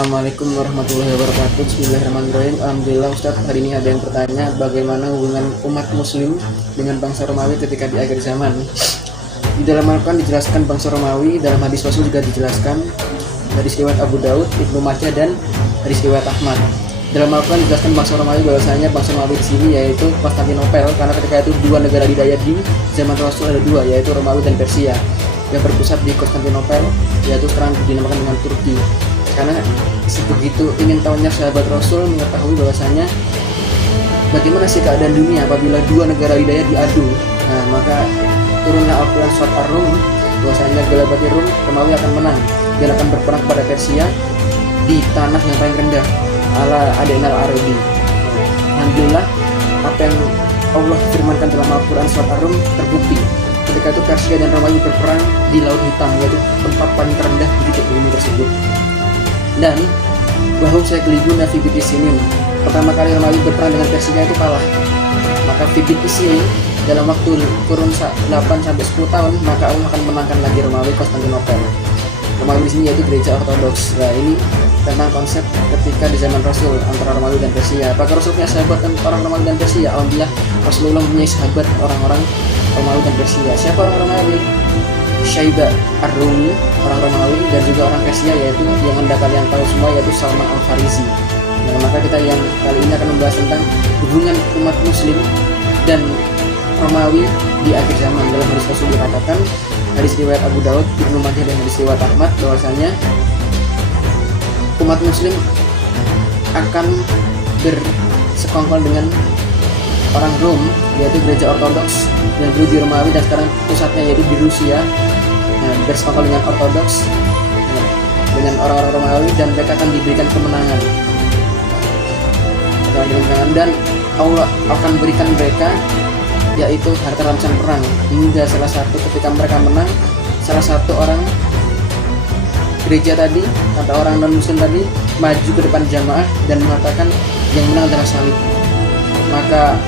Assalamualaikum warahmatullahi wabarakatuh. Bismillahirrahmanirrahim. Alhamdulillah Ustadz, hari ini ada yang bertanya bagaimana hubungan umat muslim dengan bangsa Romawi ketika di akhir zaman. Di dalam Al-Quran dijelaskan bangsa Romawi, dalam hadis Rasul juga dijelaskan, hadis riwayat Abu Daud, Ibnu Majah, dan hadis riwayat Ahmad. Dalam Al-Quran dijelaskan bangsa Romawi, bahwasanya bangsa Romawi di sini yaitu Konstantinopel, karena ketika itu dua negara didaya di zaman Rasul ada dua, yaitu Romawi dan Persia, yang berpusat di Konstantinopel, yaitu sekarang dinamakan dengan Turki. Karena sebegitu ingin tahunya sahabat Rasul mengetahui bahwasanya bagaimana sih keadaan dunia apabila dua negara hidayah diadu. Nah, maka turunlah Al-Quran surat Ar-Rum, bahwasanya galabati Rum, Romawi akan menang dan akan berperang kepada Persia di tanah yang paling rendah, ala Aden al-Arabi. Alhamdulillah, apa yang Allah firmankan dalam Al-Quran surat Ar-Rum terbukti. Ketika itu Persia dan Romawi berperang di Laut Hitam, yaitu tempat paling terendah di titik bumi tersebut. Dan bahwa saya kelibuna fi sinin, pertama kali Romawi berperang dengan Persia itu kalah. Maka fi sinin dalam waktu kurun 8-10 tahun, maka Allah akan menangkan lagi Romawi Konstantinopel. Romawi di sini yaitu gereja Ortodoks. Nah, ini tentang konsep ketika di zaman Rasul antara Romawi dan Persia. Apakah Rasul punya sahabat orang Romawi dan Persia? Alhamdulillah Rasulullah mempunyai sahabat orang-orang Romawi dan Persia. Siapa orang Romawi? Syaiba Ar-Rumi, orang Romawi, dan juga orang Persia, yaitu yang anda kalian tahu semua, yaitu Salman Al-Farisi. Nah, maka kita yang kali ini akan membahas tentang hubungan umat muslim dan Romawi di akhir zaman. Dalam hadis Rasul dikatakan, hadis riwayat Abu Daud, Ibnu Majah, dan hadis riwayat Ahmad, bahwasanya umat muslim akan bersekongkol dengan orang Rom, yaitu gereja Ortodoks yang dulu di Romawi dan sekarang pusatnya yaitu di Rusia. Nah, bersekongkol dengan Ortodoks, dengan orang-orang Romawi, dan mereka akan diberikan kemenangan. Dan Allah akan berikan mereka yaitu harta rampasan perang, hingga salah satu ketika mereka menang, salah satu orang gereja tadi atau orang non muslim tadi maju ke depan jamaah dan mengatakan yang menang adalah salib. Maka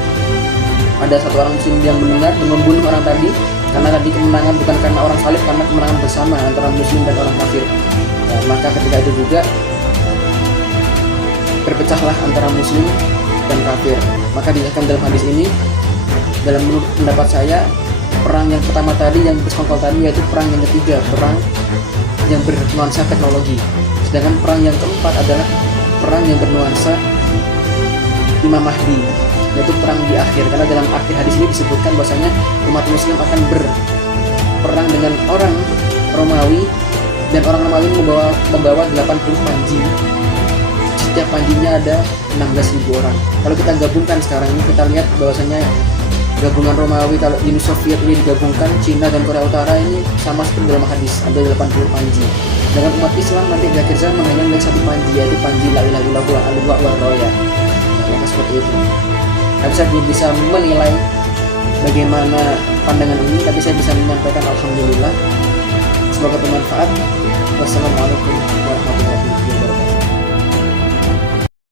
ada satu orang muslim yang mendengar dan membunuh orang tadi, karena tadi kemenangan bukan karena orang salib, karena kemenangan bersama antara muslim dan orang kafir. Nah, maka ketika itu juga berpecahlah antara muslim dan kafir. Maka dijelaskan dalam hadis ini, dalam menurut pendapat saya, perang yang pertama tadi yang bersekongkol tadi yaitu perang yang ketiga, perang yang bernuansa teknologi. Sedangkan perang yang keempat adalah perang yang bernuansa Imam Mahdi, yaitu perang di akhir. Karena dalam akhir hadis ini disebutkan bahwasanya umat muslim akan berperang dengan orang Romawi, dan orang Romawi membawa 80 panji. Setiap panjinya ada 16.000 orang. Kalau kita gabungkan sekarang ini, kita lihat bahwasanya gabungan Romawi kalau Uni Soviet ini digabungkan, Cina dan Korea Utara ini sama seperti dalam hadis, ada 80 panji. Dengan umat Islam nanti di akhir zaman hanya memiliki satu panji, yaitu panji la ilaha illallah wa roya. Maka seperti itu. Tapi saya belum bisa menilai bagaimana pandangan ini, tapi saya bisa menyampaikan alhamdulillah. Semoga bermanfaat. Wassalamualaikum warahmatullahi wabarakatuh.